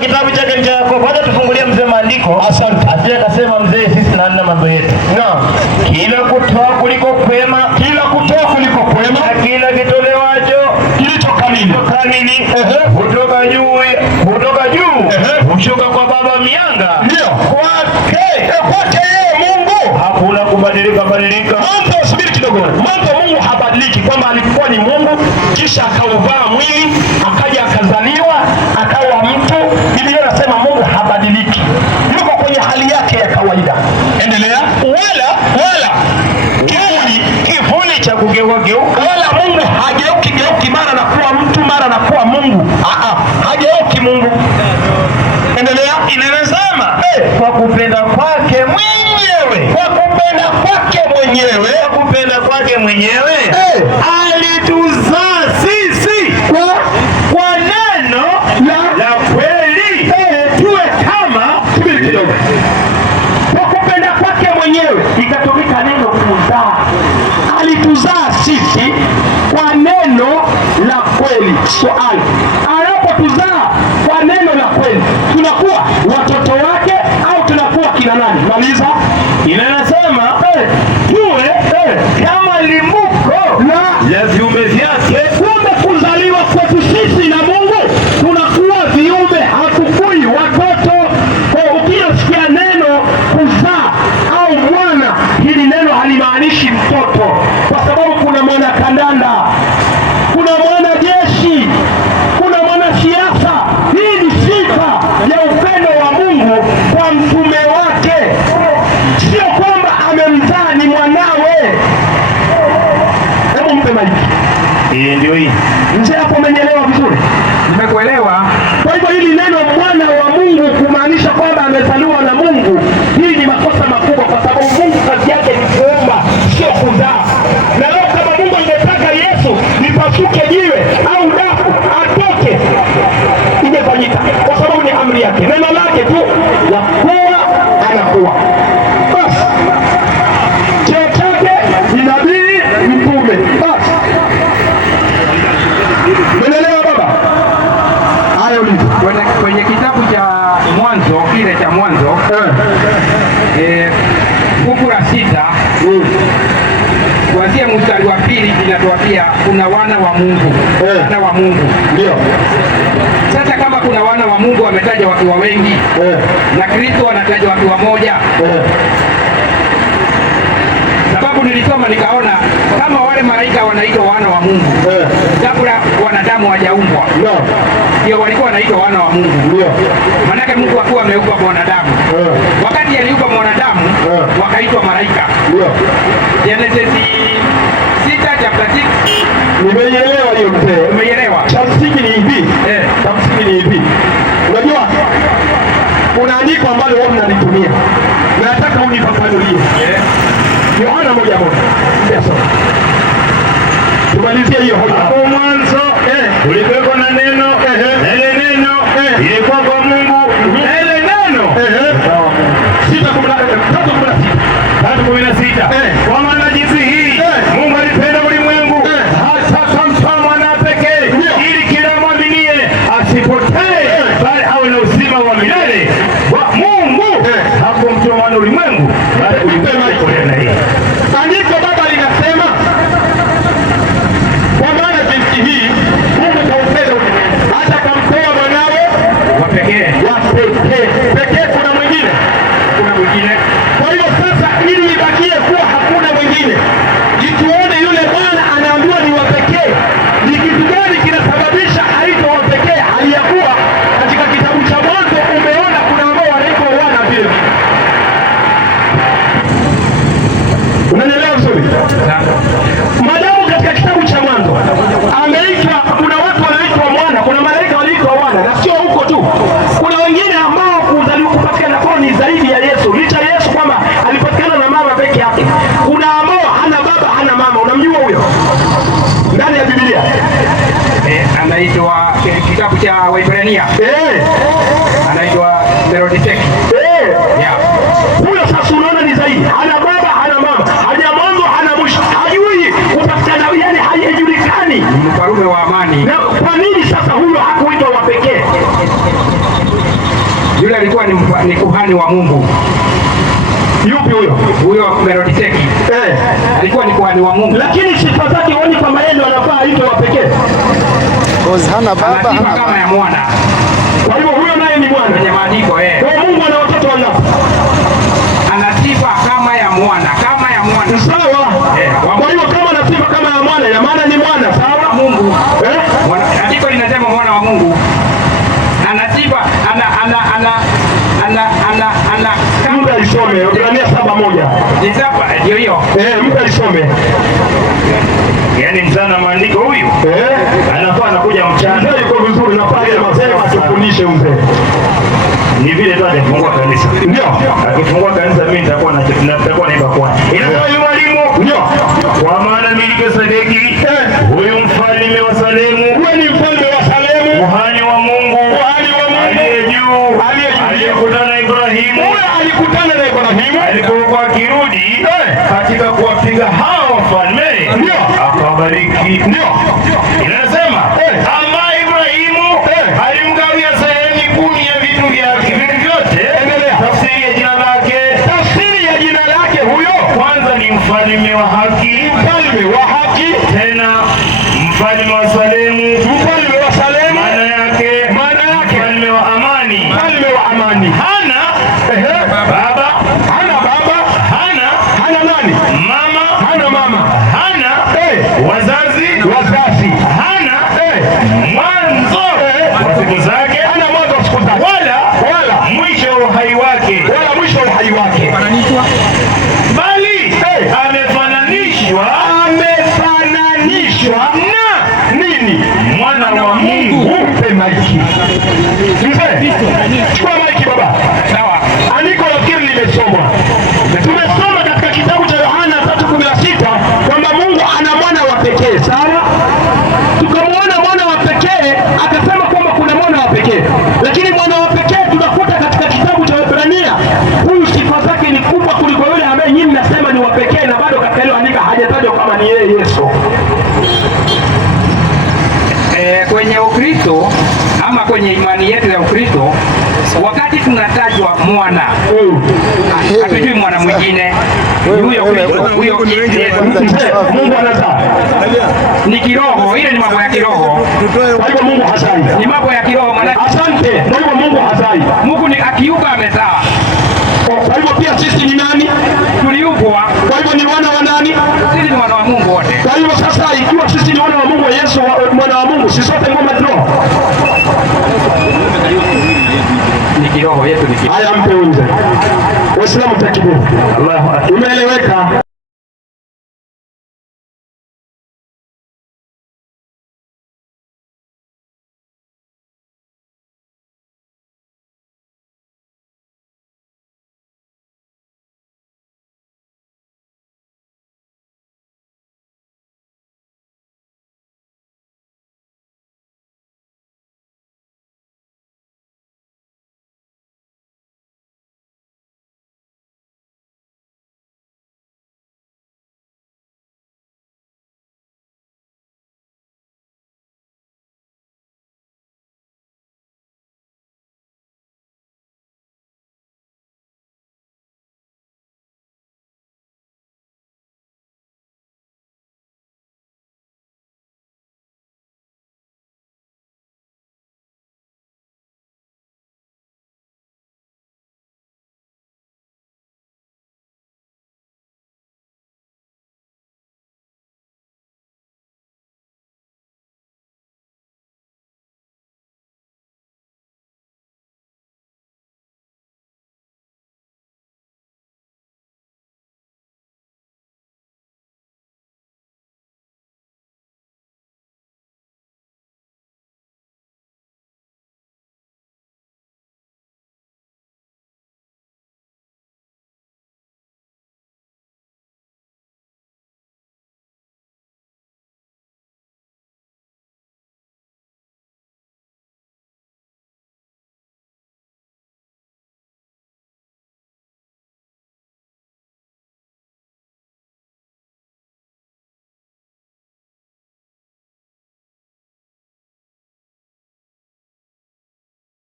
Kitabu chake cha Yakobo. Hata tufungulie mzee maandiko. Asante. Asije akasema mzee sisi na nina mambo yetu. Naam. Kila kutoa kuliko kwema, Kila kutoa kuliko kwema, na kila kitolewacho kilicho kamili. Kamili. Kutoka juu. Hushuka kwa Baba mianga. Ndio. Kwake yeye Mungu hakuna kubadilika. Mambo, subiri kidogo. Mambo Mungu habadiliki, kwamba alikuwa ni Mungu kisha akauvaa mwili, akaja akazaliwa, akawa mtu. Biblia inasema Mungu habadiliki. Yuko kwenye hali yake ya kawaida. Endelea. Wala kivuli cha kugeuka. Wala Mungu hageuki mara na kuwa mtu, mara na kuwa Mungu. Hageuki Mungu. Endelea. Inasema kwa kupenda kwake mwenyewe. Alituzaa sisi kwa neno la kweli. Tuwe kama kidogo. Kwa kupenda kwake mwenyewe ikatumika neno kuzaa. Alituzaa sisi kwa neno la kweli. Swali, anapotuzaa kwa neno la kweli, tunakuwa watoto wake au tunakuwa kina nani? Maliza. Inasema tuwe kama limbuko la viumbe vyake. Kumbe kuzaliwa kwetu sisi na Mungu tunakuwa viumbe, hatukui watoto. Kwa ukisikia neno kuzaa au mwana, hili neno halimaanishi mtoto, kwa sababu kuna mwana kandanda, kuna mwana jeshi, kuna mwana siasa. Hii ni sifa ya upendo wa Mungu kwa mtume wake, sio kwamba amemzaa, ni mwanawe. Hebu mpe maiki. Ndio hii. Mzee hapo, umenielewa vizuri? Nimekuelewa. Kwa hivyo hili neno mwana wa Mungu kumaanisha kwamba amezaliwa na Mungu, hii ni makosa makubwa, kwa sababu Mungu kazi yake ni kuumba, sio kuzaa. Na leo kama Mungu angetaka Yesu nipasuke jiwe au dafu atoke, ingefanyika, kwa sababu ni amri yake, neno lake tu la kuwa, anakuwa. Basi cheo chake ni nabii, mtume. Basi umeelewa baba? Haya, uliza. Kwenye kitabu cha Mwanzo, kile cha Mwanzo fungu la 6 kuanzia mstari wa 2 inatuambia kuna wana wa Mungu. Wana wa Mungu. Ndio. Sasa kama kuna wana wa Mungu wametaja wakiwa wengi, na Kristo anataja wakiwa moja, sababu nilisoma nikaona kama wale malaika wanaitwa wana wa Mungu kabla wanadamu hawajaumbwa, ndio walikuwa wanaitwa wana wa Mungu. Maanake Mungu akiwa ameumba mwanadamu, wakati aliumba mwanadamu wakaitwa malaika. Genesis 6 chapter 6. Nimeelewa hiyo mzee. Umeelewa? Cha msingi ni hivi. Unajua kuna andiko ambalo wao mnalitumia, nataka unifafanulie. Yohana 1:1. Yes. Tumalizie hiyo hoja. Hapo mwanzo kulikuwa na neno, ile neno ilikuwa kwa Mungu, ile neno 3:16. Kwa maana jinsi hii Mungu alipenda ulimwengu hata akamtoa mwana pekee, ili kila mwaminie asipotee, bali awe na uzima wa milele. Mungu hakumtoa mwana ulimwengu, bali ulipenda hii. Andiko baba linasema kwa maana jinsi hii Mungu kaupenda ulimwengu hata akamtoa mwanawe Wa pekee. Pekee. Kuna mwingine? Kuna mwingine. Kwa hiyo sasa, ili ibakie kuwa hakuna mwingine, jituone yule Bwana anaambiwa ni wa pekee. Ni kitu gani kinasababisha aitwe wa pekee, hali ya kuwa katika kitabu cha Mwanzo umeona kuna ambao wanaitwa wana vile vile? Unanielewa vizuri? Madamu katika kitabu cha Mwanzo ameitwa, kuna watu wanaitwa mwana, kuna malaika waliitwa wana, na sio huko tu. Kuna wengine ambao kuzaliwa kupatikana kwao ni zaidi ya Yesu, licha Yesu kwamba alipatikana na mama peke yake. Kuna ambao hana baba hana mama. Unamjua huyo ndani ya Biblia? Anaitwa kitabu cha Waebrania. Anaitwa Melchizedeki. Huyo sasa unaona ni zaidi, hana baba hana mama, haja mwanzo hana mwisho, hajui kupatikana, yani haijulikani, ni mfarume wa amani. Na kwa nini sasa huyo hakuitwa wa pekee? Yule alikuwa ni kuhani wa Mungu. Yupi huyo? Huyo Melkisedeki. Alikuwa ni kuhani wa Mungu. Lakini sifa zake huoni kama yeye anafaa aitwe wa pekee. Hana baba, hana kama ya mwana. Kwa hivyo huyo naye ni mwana. Kwenye maandiko Kwa Mungu ana watoto wangapi? Ana sifa kama ya mwana, kama ya mwana. Sawa. Kwa hivyo kama ana sifa kama ya mwana, ina maana ni mwana, sawa? Mungu. Andiko linasema mwana wa Mungu. Ana sifa Mtu alisome Ibrania 7:1. Ni saba ndio hiyo. Mtu alisome. Yaani mzana maandiko huyu anafaa anakuja mchana. Yuko vizuri na pale mapema tufundishe mzee. Ni vile tu atafungua kanisa. Ndio. Akifungua kanisa mimi nitakuwa naimba kwa. Inakuwa ni mwalimu. Ndio. Kwa maana Melkisedeki huyu mfalme wa Salemu. Huyu ni mfalme wa Salemu. Kuhani wa Mungu. Kuhani wa Mungu. Aliye juu. Aliyekutana na Ibrahimu. Huyu alikutana na Ibrahimu. Alipokuwa akirudi katika kuwapiga hao wafalme. Ndio. Akabariki. Ndio. Inasema ama Ibrahimu alimgawia sehemu 10 ya vitu vyake vyote. Tafsiri ya jina lake. Tafsiri ya jina lake huyo. Kwanza ni mfalme wa haki. Mfalme wa haki. Tena mfalme wa Salemu. Mfalme wa Salemu. Maana yake mfalme wa amani. Mfalme wa amani. Hana baba. Hana baba. Hana nani? Mama. Hana mama. Hana wazazi. Hana mwanzo wa siku zake. Hana mwanzo wa siku zake. Wala mwisho wa uhai wake. Bali amefananishwa na nini? Mwana wa Mungu. Mpe maiki. Mzee, chukua maiki baba. Sawa. Andiko nafikiri limesomwa. Tumesoma katika kitabu cha Yohana 3:16 kwamba Mungu ana mwana wa pekee. Sawa? Tukamwona mwana wa pekee, akasema kwamba kuna mwana wa pekee. Lakini mwana wa pekee tunakuta katika kitabu cha Waebrania, huyu sifa zake ni kubwa kuliko yule ambaye nyinyi mnasema ni wa pekee, na bado katika hilo andiko hajatajwa kama ni yeye Yesu. Kwenye Ukristo ama kwenye imani yetu ya Ukristo, wakati tunatajwa mwana, hatujui mwana mwingine. Huyo Mungu anazaa. ni kiroho, ile ni mambo ya kiroho. Kwa hivyo Mungu hazai. Ni mambo ya kiroho maana. Asante. Kwa hivyo Mungu hazai. Mungu ni akiuka amezaa. Kwa hivyo pia sisi ni nani? Tuliumbwa. Kwa hivyo ni wana wa nani? Sisi ni wana wa Mungu wote. Kwa hivyo sasa, ikiwa sisi ni wana wa Mungu, Yesu mwana wa Mungu, sisi sote ngoma kiroho. Ni kiroho yetu ni kiroho. Haya, mpe unze. Waislamu takbir. Allahu akbar. Umeeleweka?